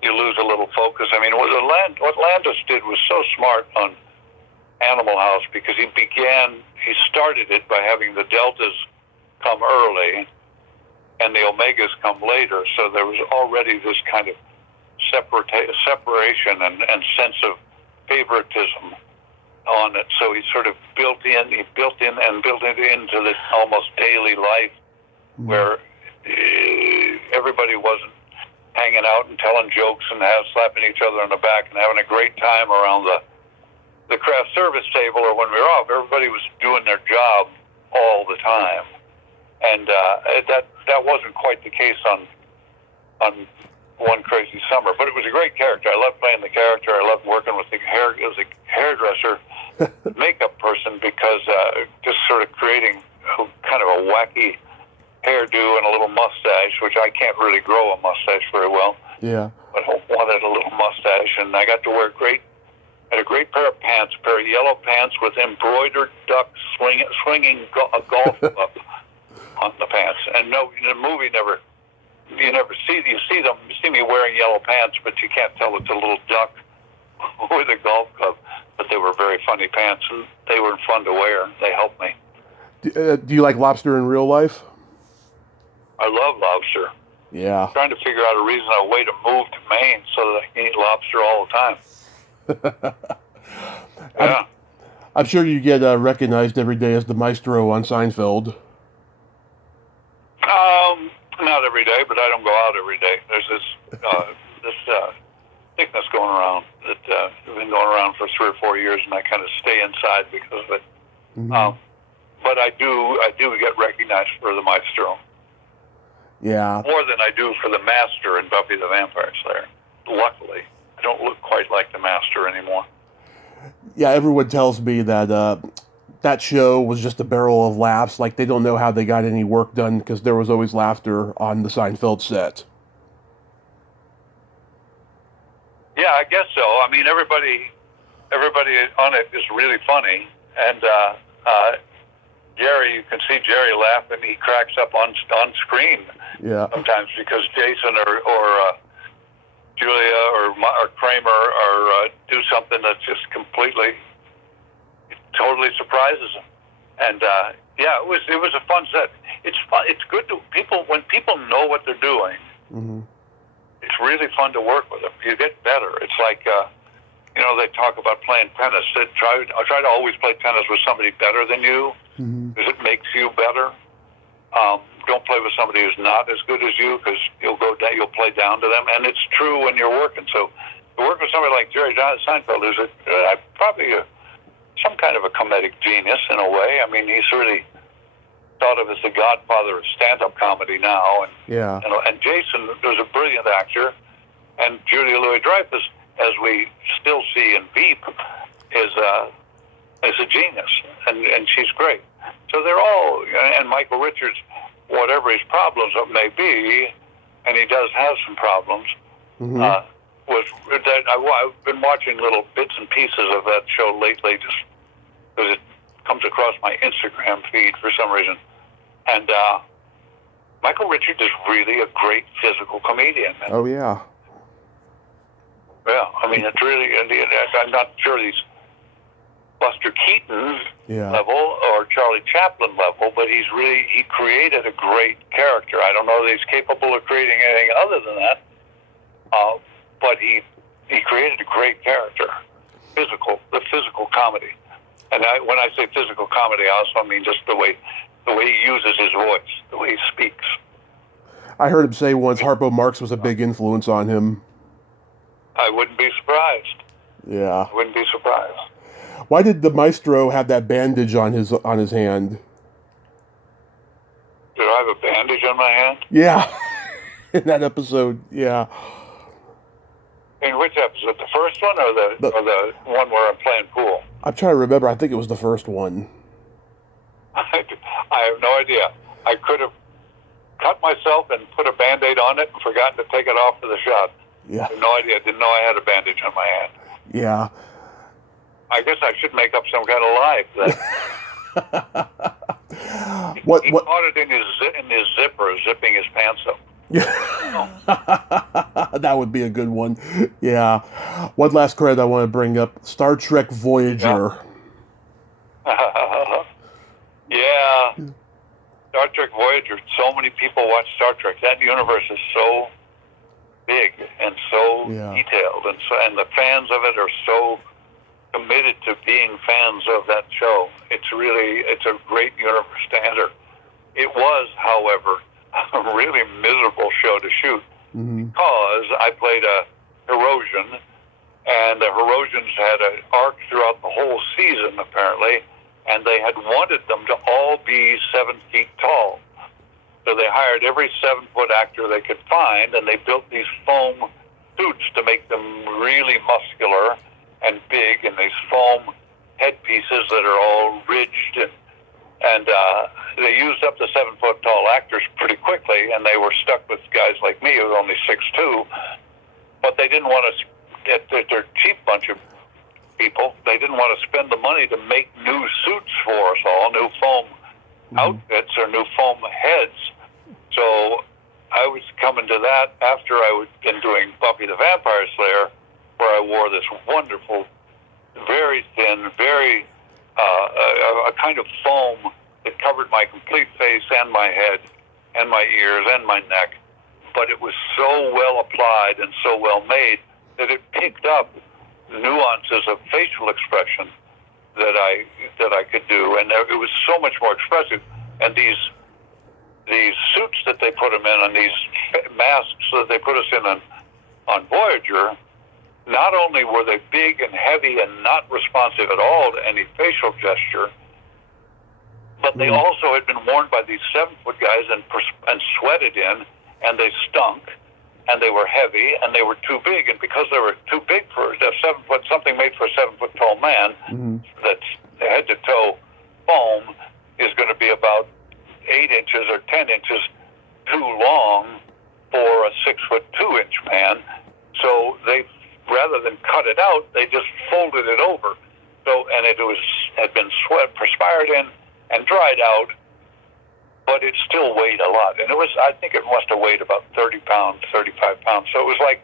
you lose a little focus. I mean, what Landis did was so smart on Animal House, because he started it by having the Deltas come early and the Omegas come later, so there was already this kind of separation and sense of favoritism on it. So he sort of built it into this almost daily life where everybody wasn't hanging out and telling jokes and slapping each other on the back and having a great time around the craft service table, or when we were off. Everybody was doing their job all the time, and that wasn't quite the case on One Crazy Summer. But it was a great character. I loved playing the character. I loved working with it was a hairdresser, makeup person, because just sort of creating kind of a wacky hairdo and a little mustache, which I can't really grow a mustache very well. Yeah. But I wanted a little mustache, and I got to wear a great pair of pants, a pair of yellow pants with embroidered ducks swinging a golf club on the pants. And no, in the movie, you see me wearing yellow pants, but you can't tell it's a little duck with a golf club. But they were very funny pants, and they were fun to wear. They helped me. Do you like lobster in real life? I love lobster. Yeah. I'm trying to figure out a way to move to Maine so that I can eat lobster all the time. Yeah. I'm sure you get recognized every day as the maestro on Seinfeld. Not every day, but I don't go out every day. There's this sickness going around that has been going around for 3 or 4 years, and I kind of stay inside because of it. Mm-hmm. But I do get recognized for the maestro. Yeah. More than I do for the master in Buffy the Vampire Slayer. Luckily, I don't look quite like the master anymore. Yeah, everyone tells me that that show was just a barrel of laughs. Like, they don't know how they got any work done because there was always laughter on the Seinfeld set. Yeah, I guess so. I mean, everybody on it is really funny, and Jerry, you can see Jerry laugh, and he cracks up on screen. Yeah. Sometimes because Jason or Julia or Kramer or do something that's just totally surprises him. And yeah, it was a fun set. It's fun. It's good to when people know what they're doing. Mm-hmm. It's really fun to work with them. You get better. It's like they talk about playing tennis. I try to always play tennis with somebody better than you because it makes you better. Don't play with somebody who's not as good as you because you'll play down to them. And it's true when you're working. So to work with somebody like Jerry Seinfeld, who's probably some kind of a comedic genius in a way. I mean, he's really thought of as the godfather of stand-up comedy now. And Jason was a brilliant actor. And Julia Louis-Dreyfus, as we still see in Veep, is a genius. And she's great. So they're all, and Michael Richards, whatever his problems may be, and he does have some problems, I've been watching little bits and pieces of that show lately just because it comes across my Instagram feed for some reason. And Michael Richards is really a great physical comedian. Oh, yeah. Yeah, I mean, it's really, I'm not sure he's Buster Keaton level or Charlie Chaplin level, but he created a great character. I don't know that he's capable of creating anything other than that, but he created a great character, the physical comedy. And when I say physical comedy, I also mean just the way he uses his voice, the way he speaks. I heard him say once Harpo Marx was a big influence on him. I wouldn't be surprised. Yeah. I wouldn't be surprised. Why did the maestro have that bandage on his hand? Did I have a bandage on my hand? Yeah. In that episode, yeah. In which episode? The first one or the one where I'm playing pool? I'm trying to remember. I think it was the first one. I have no idea. I could have cut myself and put a Band-Aid on it and forgotten to take it off for the shot. Yeah. I have no idea. I didn't know I had a bandage on my hand. Yeah. I guess I should make up some kind of lie. He caught it in his zipper, zipping his pants up. That would be a good one. Yeah. One last credit I want to bring up: Star Trek Voyager. Yeah. Star Trek Voyager. So many people watch Star Trek. That universe is so big and so detailed, and the fans of it are so committed to being fans of that show. It's a great universe to enter. It was, however, a really miserable show to shoot because I played a Herosian, and the Herosians had an arc throughout the whole season, apparently, and they had wanted them to all be 7 feet tall. So they hired every 7-foot actor they could find, and they built these foam suits to make them really muscular and big, and these foam headpieces that are all ridged, and they used up the 7-foot tall actors pretty quickly, and they were stuck with guys like me who were only 6'2", but they didn't want to. They're a cheap bunch of people. They didn't want to spend the money to make new suits for us all, new foam outfits or new foam heads. So I was coming to that after I had been doing Buffy the Vampire Slayer, where I wore this wonderful, very thin, very a kind of foam that covered my complete face and my head and my ears and my neck. But it was so well applied and so well made that it picked up nuances of facial expression that I could do, and it was so much more expressive. And these suits that they put them in, and these masks that they put us in on Voyager, not only were they big and heavy and not responsive at all to any facial gesture, but they also had been worn by these 7-foot guys and sweated in, and they stunk, and they were heavy, and they were too big. And because they were too big for a 7-foot, something made for a 7-foot tall man, that's head to toe foam is going to be about 8 inches or 10 inches too long for a 6'2" man. So they, rather than cut it out, they just folded it over. So, and it had been perspired in and dried out, but it still weighed a lot. And I think it must have weighed about 30 pounds, 35 pounds. So it was like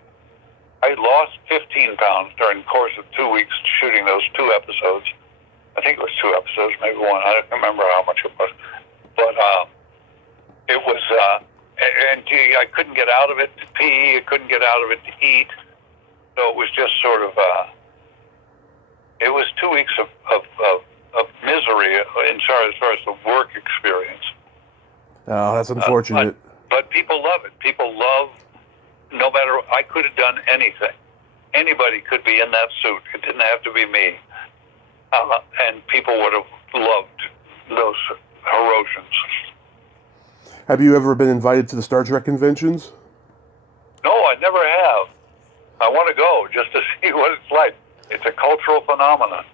I lost 15 pounds during the course of 2 weeks shooting those 2 episodes. I think it was 2 episodes, maybe 1. I don't remember how much it was. But it was, and I couldn't get out of it to pee. I couldn't get out of it to eat. So it was just sort of, it was 2 weeks of misery as far as the work experience. Oh, that's unfortunate. But people love it. People love, no matter, I could have done anything. Anybody could be in that suit. It didn't have to be me. And people would have loved those Herosians. Have you ever been invited to the Star Trek conventions? No, I never have. I want to go just to see what it's like. It's a cultural phenomenon.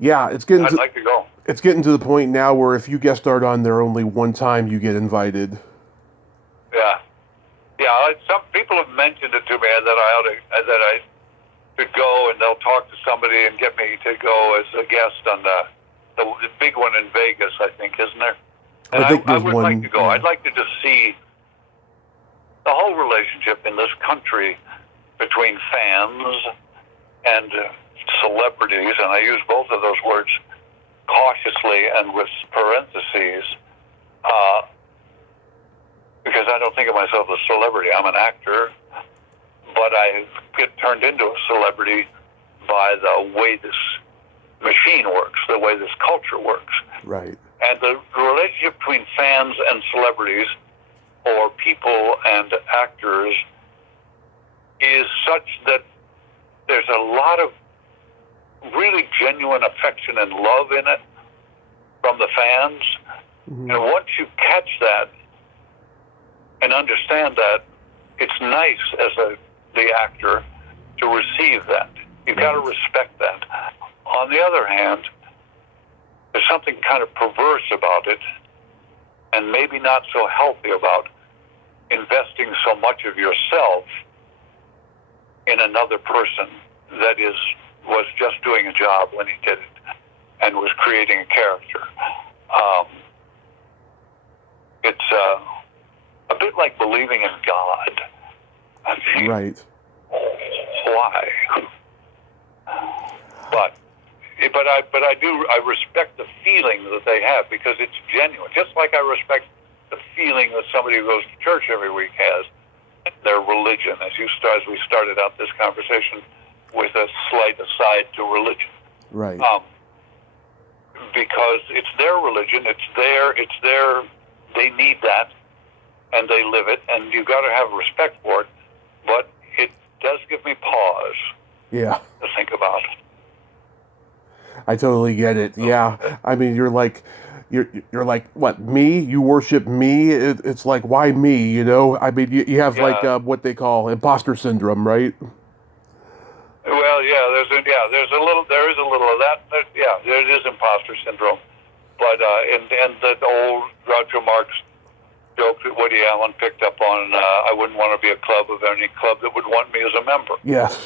Yeah, I'd like to go. It's getting to the point now where if you guest starred on there only one time, you get invited. Yeah. Some people have mentioned it to me that I should go, and they'll talk to somebody and get me to go as a guest on the big one in Vegas, I think, isn't there? And I would like to go. Yeah. I'd like to just see the whole relationship in this country between fans and celebrities, and I use both of those words cautiously and with parentheses, because I don't think of myself as a celebrity. I'm an actor, but I get turned into a celebrity by the way this machine works, the way this culture works. Right. And the relationship between fans and celebrities, or people and actors, is such that there's a lot of really genuine affection and love in it from the fans. And once you catch that and understand that, it's nice as the actor to receive that. You've got to respect that. On the other hand, there's something kind of perverse about it, and maybe not so healthy about investing so much of yourself in another person that was just doing a job when he did it and was creating a character. It's a bit like believing in God. I mean, right. Why? But I respect the feeling that they have, because it's genuine. Just like I respect the feeling that somebody who goes to church every week has, their religion. As we started out this conversation with a slight aside to religion. Right. Because it's their religion, it's their, they need that, and they live it, and you've got to have respect for it. but it does give me pause Yeah. to think about. I totally get it. Yeah. I mean, you're like, what, me? You worship me? It's like, why me? You know? I mean, you have like Yeah. what they call imposter syndrome, right? Well, yeah, there is a little of that. There is imposter syndrome. But and the old Groucho Marx joke that Woody Allen picked up on, I wouldn't want to be a club of any club that would want me as a member. Yes.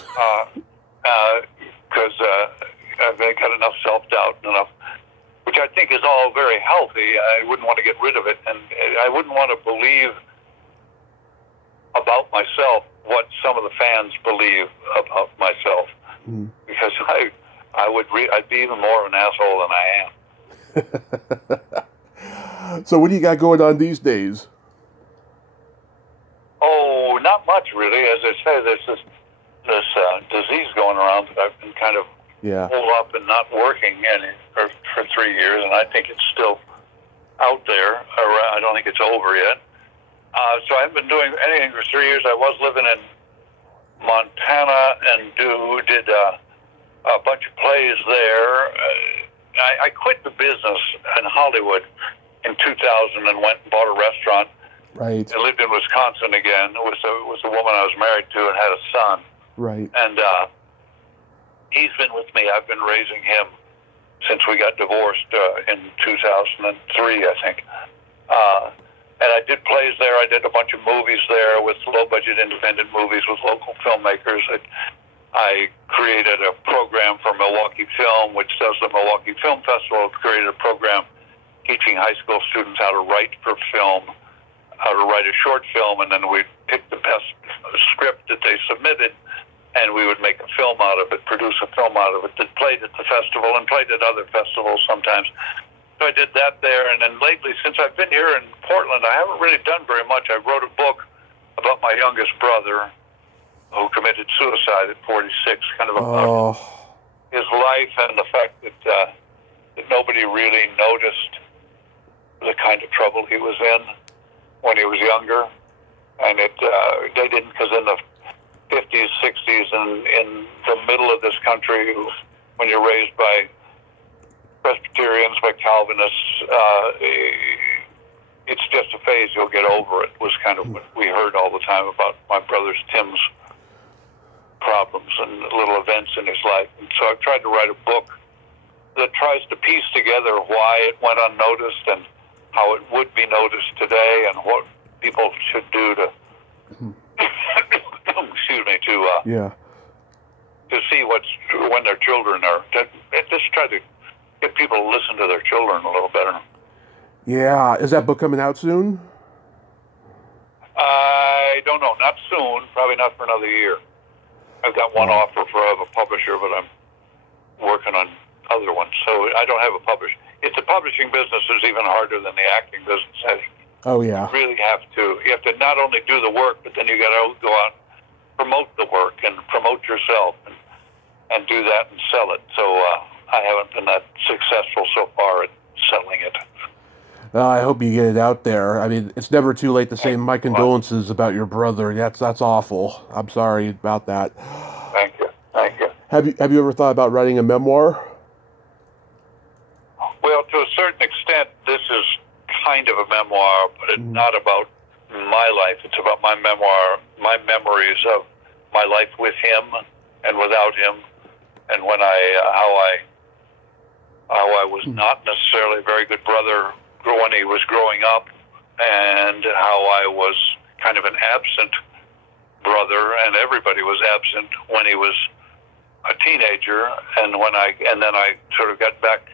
Because they got enough self-doubt and enough, which I think is all very healthy. I wouldn't want to get rid of it, and I wouldn't want to believe about myself what some of the fans believe about myself, because I'd be even more of an asshole than I am. So what do you got going on these days? Oh, not much really. As I say, there's this disease going around that I've been kind of pulled up and not working for 3 years, and I think it's still out there. I don't think it's over yet. So I haven't been doing anything for 3 years. I was living in Montana and did a bunch of plays there. I quit the business in Hollywood in 2000 and went and bought a restaurant. Right. I lived in Wisconsin again. It was a woman I was married to and had a son. Right. And he's been with me. I've been raising him since we got divorced in 2003, I think. And I did plays there. I did a bunch of movies there with low-budget independent movies with local filmmakers. I created a program for Milwaukee Film, which does the Milwaukee Film Festival. I created a program teaching high school students how to write for film, how to write a short film, and then we'd pick the best script that they submitted, and we would make a film out of it, produce a film out of it that played at the festival and played at other festivals sometimes. So I did that there, and then lately, since I've been here in Portland, I haven't really done very much. I wrote a book about my youngest brother who committed suicide at 46, kind of about his life and the fact that nobody really noticed the kind of trouble he was in when he was younger. And they didn't, because in the 50s, 60s, and in the middle of this country, when you're raised by Presbyterians, by Calvinists, it's just a phase, you'll get over it, was kind of what we heard all the time about my brother's Tim's problems and little events in his life. And so I've tried to write a book that tries to piece together why it went unnoticed and how it would be noticed today and what people should do to excuse me, to see when their children are, just try to get people to listen to their children a little better. Yeah. Is that book coming out soon? I don't know. Not soon. Probably not for another year. I've got one offer of a publisher, but I'm working on other ones. So I don't have a publisher. It's the publishing business is even harder than the acting business. Oh, yeah. You really have to. You have to not only do the work, but then you got to go out, promote the work, and promote yourself, and do that and sell it. So I haven't been that successful so far at selling it. I hope you get it out there. I mean, it's never too late to say my condolences about your brother. That's awful. I'm sorry about that. Thank you. Thank you. Have you ever thought about writing a memoir? Well, to a certain extent, this is kind of a memoir, but it's not about my life. It's about my memoir, my memories of my life with him and without him, and when how I was not necessarily a very good brother when he was growing up, and how I was kind of an absent brother, and everybody was absent when he was a teenager, and then I sort of got back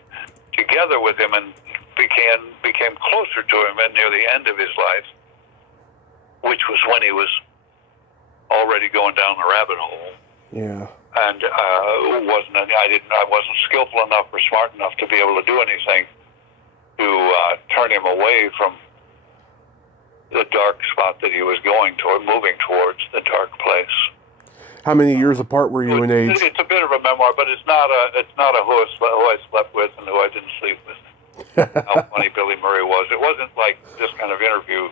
together with him and became closer to him at near the end of his life, which was when he was already going down the rabbit hole. Yeah. And I wasn't skillful enough or smart enough to be able to do anything to turn him away from the dark spot that he was moving towards, the dark place. How many years apart were you in age? It's a bit of a memoir, but it's not a who I slept with and who I didn't sleep with. How funny Billy Murray was. It wasn't like this kind of interview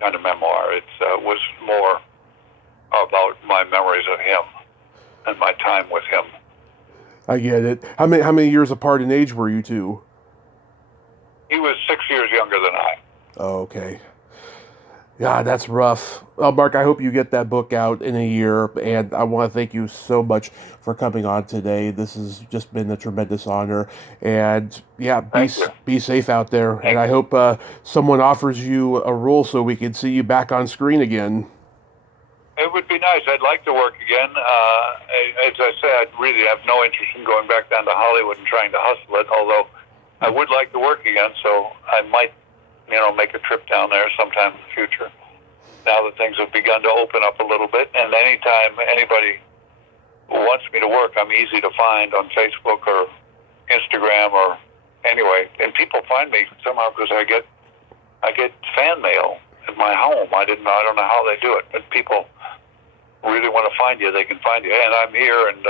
kind of memoir. It was more about my memories of him and my time with him. I get it. How many years apart in age were you two? He was 6 years younger than I. Oh, okay. Yeah, that's rough. Well, Mark, I hope you get that book out in a year, and I want to thank you so much for coming on today. This has just been a tremendous honor, and yeah, Thank you. be safe out there. Thank And I hope someone offers you a role so we can see you back on screen again. It would be nice. I'd like to work again. As I say, I really have no interest in going back down to Hollywood and trying to hustle it, although I would like to work again, so I might, make a trip down there sometime in the future, now that things have begun to open up a little bit. And anytime anybody wants me to work, I'm easy to find on Facebook or Instagram or anyway. And people find me somehow because I get fan mail at my home. I don't know how they do it, but people really want to find you, they can find you. And I'm here, and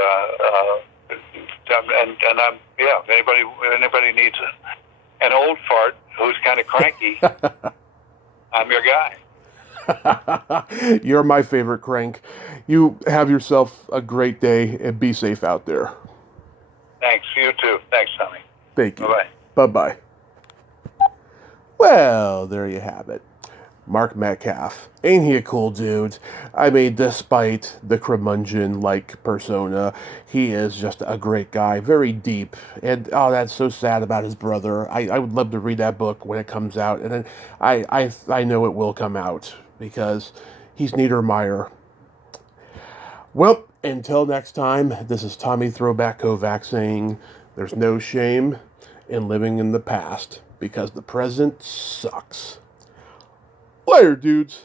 I'm If anybody needs an old fart who's kind of cranky, I'm your guy. You're my favorite crank. You have yourself a great day and be safe out there. Thanks. You too. Thanks, Tommy. Thank you. Bye-bye. Bye-bye. Well, there you have it. Mark Metcalf. Ain't he a cool dude? I mean, despite the curmudgeon-like persona, he is just a great guy, very deep. And, oh, that's so sad about his brother. I would love to read that book when it comes out. And then I know it will come out because he's Niedermeyer. Well, until next time, this is Tommy Throwback Kovac saying there's no shame in living in the past because the present sucks. Later, dudes.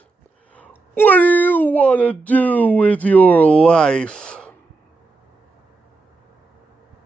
What do you want to do with your life?